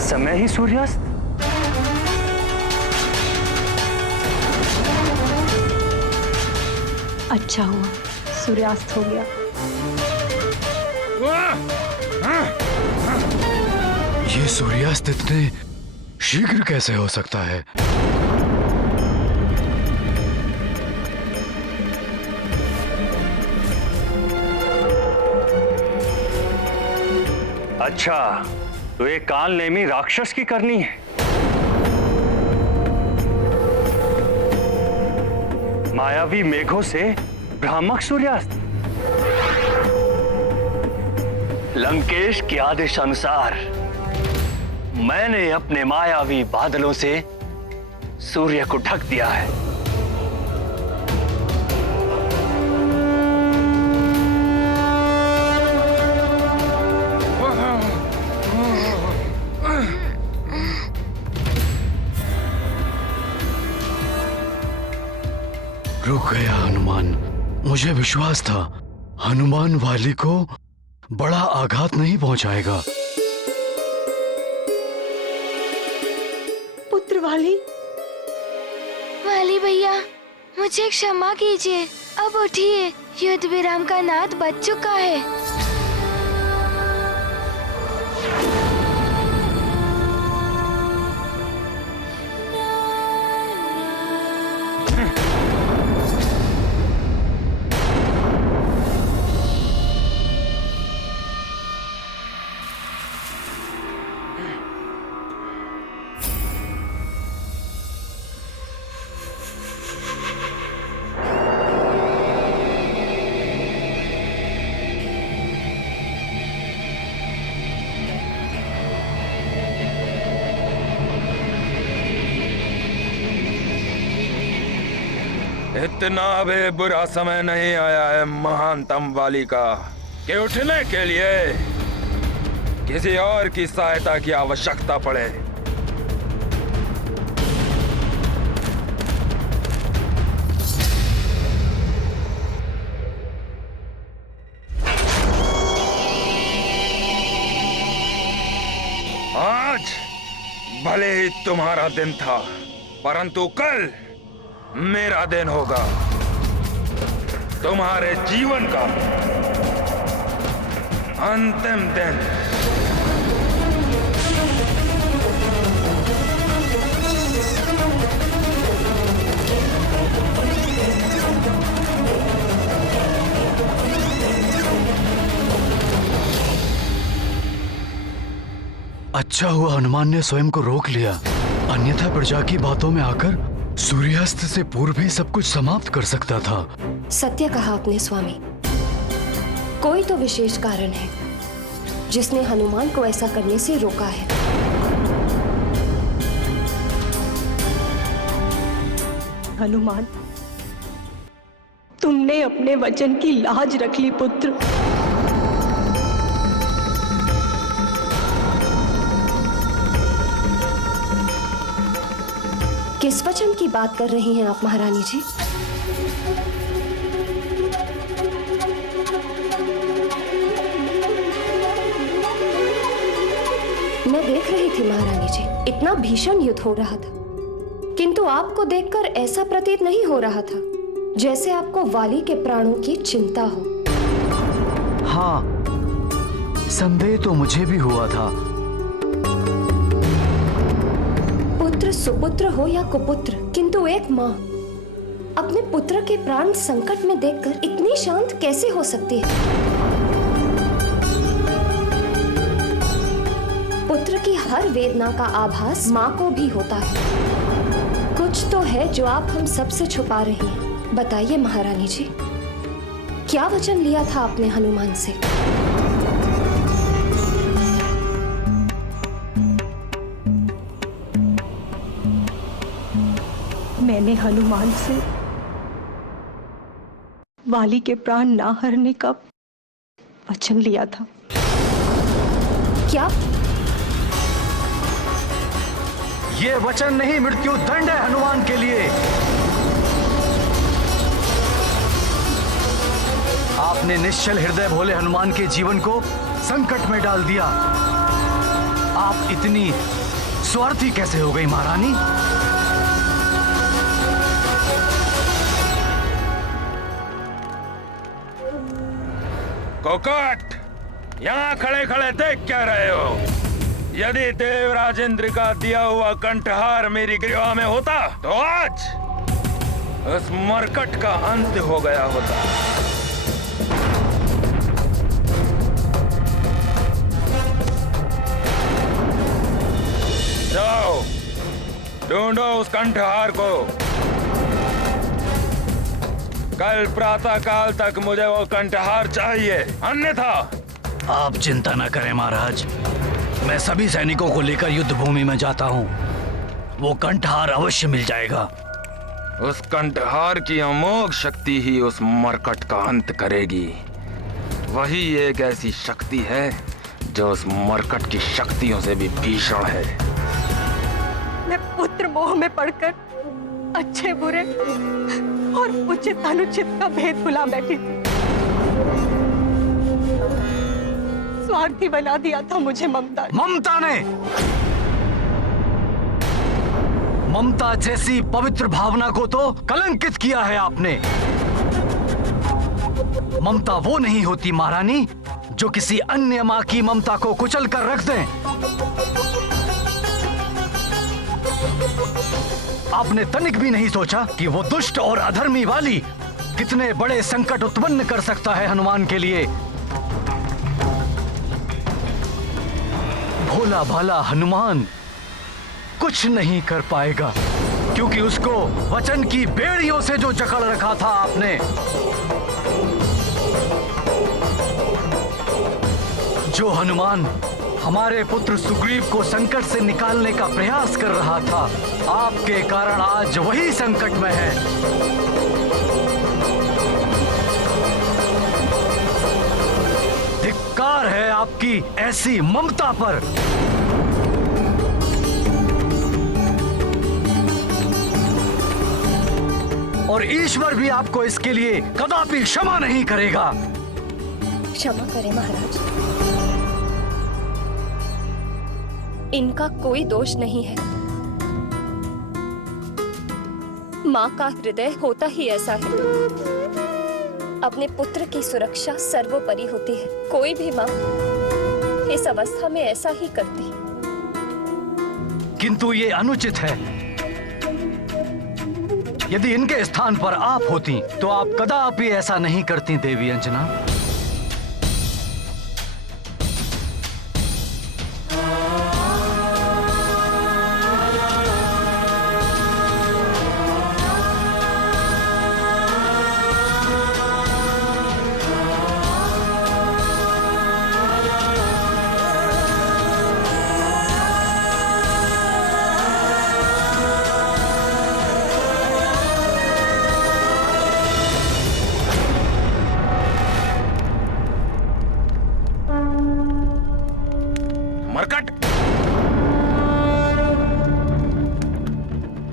समय ही सूर्यास्त। अच्छा हुआ सूर्यास्त हो गया। ये सूर्यास्त इतने शीघ्र कैसे हो सकता है? अच्छा, तो ये काल नेमी राक्षस की करनी है। मायावी मेघों से भ्रामक सूर्यास्त। लंकेश के आदेशानुसार मैंने अपने मायावी बादलों से सूर्य को ढक दिया है। रुक गया हनुमान। मुझे विश्वास था हनुमान वाली को बड़ा आघात नहीं पहुंचाएगा। पुत्र वाली। वाली भैया, मुझे क्षमा कीजिए। अब उठिए, युद्ध विराम का नाद बज चुका है। इतना भी बुरा समय नहीं आया है महानतम वाली का कि उठने के लिए किसी और की सहायता की आवश्यकता पड़े। आज भले ही तुम्हारा दिन था, परंतु कल मेरा दिन होगा। तुम्हारे जीवन का अंतिम दिन। अच्छा हुआ हनुमान ने स्वयं को रोक लिया, अन्यथा प्रजा की बातों में आकर सूर्यास्त से पूर्व ही सब कुछ समाप्त कर सकता था। सत्य कहा आपने स्वामी। कोई तो विशेष कारण है जिसने हनुमान को ऐसा करने से रोका है। हनुमान, तुमने अपने वचन की लाज रख ली पुत्र। किस वचन की बात कर रही हैं आप महारानी जी? मैं देख रही थी महारानी जी, इतना भीषण युद्ध हो रहा था, किंतु आपको देखकर ऐसा प्रतीत नहीं हो रहा था जैसे आपको वाली के प्राणों की चिंता हो। हाँ, संदेह तो मुझे भी हुआ था। पुत्र सुपुत्र हो या कुपुत्र, किंतु एक माँ अपने पुत्र के प्राण संकट में देखकर इतनी शांत कैसे हो सकती है? पुत्र की हर वेदना का आभास माँ को भी होता है। कुछ तो है जो आप हम सबसे छुपा रही हैं। बताइए महारानी जी, क्या वचन लिया था आपने हनुमान से? मैंने हनुमान से वाली के प्राण ना हरने का वचन लिया था। क्या? ये वचन नहीं, मृत्यु दंड है हनुमान के लिए। आपने निश्चल हृदय भोले हनुमान के जीवन को संकट में डाल दिया। आप इतनी स्वार्थी कैसे हो गई महारानी? कोकट, यहाँ खड़े खड़े देख क्या रहे हो? यदि देवराज इंद्र का दिया हुआ कंठहार मेरी ग्रीवा में होता तो आज उस मरकट का अंत हो गया होता। जाओ, ढूंढो उस कंठहार को। कल प्रातः काल तक मुझे वो कंठहार चाहिए, अन्यथा। आप चिंता न करें महाराज, मैं सभी सैनिकों को लेकर युद्ध भूमि में जाता हूँ। वो कंठहार अवश्य मिल जाएगा। उस कंठहार की अमोघ शक्ति ही उस मरकट का अंत करेगी। वही एक ऐसी शक्ति है जो उस मरकट की शक्तियों से भी भीषण है। मैं पुत्र मोह में पड़कर अच्छे बुरे और उचित अनुचित का भेद भुला बैठी थी। स्वार्थी बना दिया था मुझे ममता। ममता ने, ममता जैसी पवित्र भावना को तो कलंकित किया है आपने। ममता वो नहीं होती महारानी जो किसी अन्य माँ की ममता को कुचल कर रख दें। आपने तनिक भी नहीं सोचा कि वो दुष्ट और अधर्मी वाली कितने बड़े संकट उत्पन्न कर सकता है हनुमान के लिए। भोला भाला हनुमान कुछ नहीं कर पाएगा, क्योंकि उसको वचन की बेड़ियों से जो जकड़ रखा था आपने। जो हनुमान हमारे पुत्र सुग्रीव को संकट से निकालने का प्रयास कर रहा था, आपके कारण आज वही संकट में है। धिक्कार है आपकी ऐसी ममता पर। और ईश्वर भी आपको इसके लिए कदापि क्षमा नहीं करेगा। क्षमा करें महाराज, इनका कोई दोष नहीं है। माँ का हृदय होता ही ऐसा है। अपने पुत्र की सुरक्षा सर्वोपरि होती है। कोई भी माँ इस अवस्था में ऐसा ही करती। किंतु ये अनुचित है। यदि इनके स्थान पर आप होती तो आप कदापि ऐसा नहीं करती देवी अंजना। मरकट,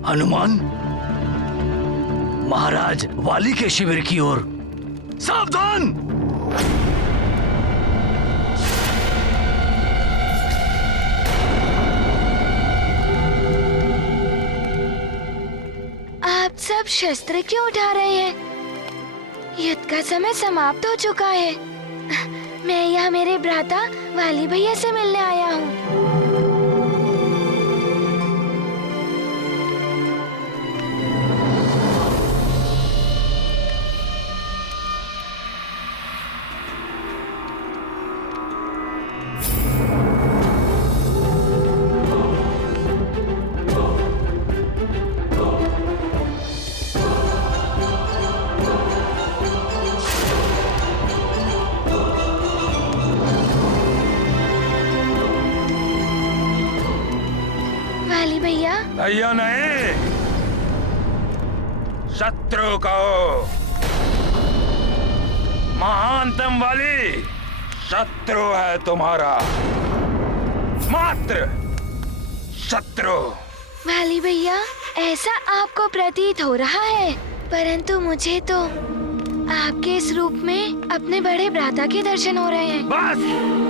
हनुमान, महाराज वाली के शिविर की ओर सावधान। आप सब शस्त्र क्यों उठा रहे हैं? युद्ध का समय समाप्त हो चुका है। मैं यहाँ मेरे भ्राता वाली भैया से मिलने आया हूँ। भैया नहीं, शत्रु कहो। महानतम वाली शत्रु है तुम्हारा, मात्र शत्रु। वाली भैया, ऐसा आपको प्रतीत हो रहा है, परंतु मुझे तो आपके इस रूप में अपने बड़े भ्राता के दर्शन हो रहे हैं। बस